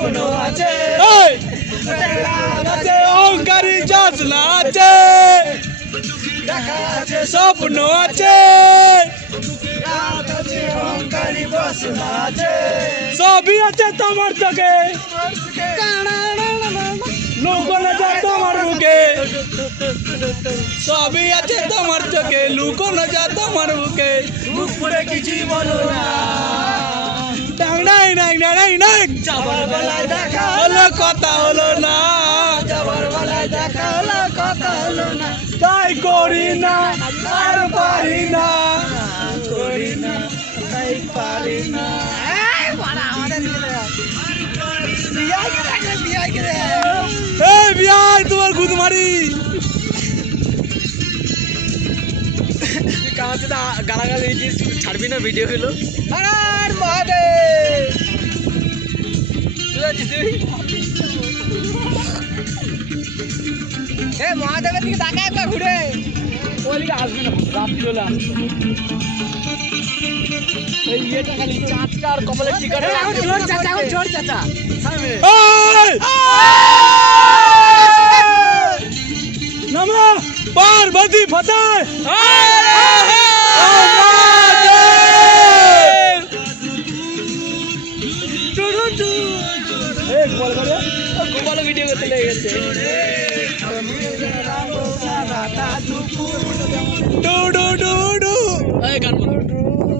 স্বপ্ন আছে আছে অহংকারী যাচনা আছে দেখা আছে স্বপ্ন আছে রাত আছে অহংকারী বাসনা আছে সবই আছে তোমার চোখে লুকোনো যা তোমার বুকে সবই আছে তোমার চোখে লুকোনো যা তোমার বুকে মুখ পুরে কিছুই বলো না নাই নাই নাই নাই নাই যাবার বেলায় দেখা হলো কথা হলো না যাবার বেলায় দেখা হলো কথা হলো না তাই করি না আর পারি না করি না তাই পারি না এই বিয়াই তোমার গুদমারি কাছে গালাগালি দিয়েছিস ছাড়বি না ভিডিও গুলো আর মহাদেব মহাদেবের দিকে তাকায় একবার ঘুরে ওইদিকে আসবে না রাত্রি হলে আসবে ওই ইয়েটা খালি চাঁদটা আর কপালের টিকাটা জোর চাচা জোর চাচা নমো পার্বতী ফতেহ গোপালও ভিডিও করতে লেগে গেছে ডু ডু ডু ডু গান বল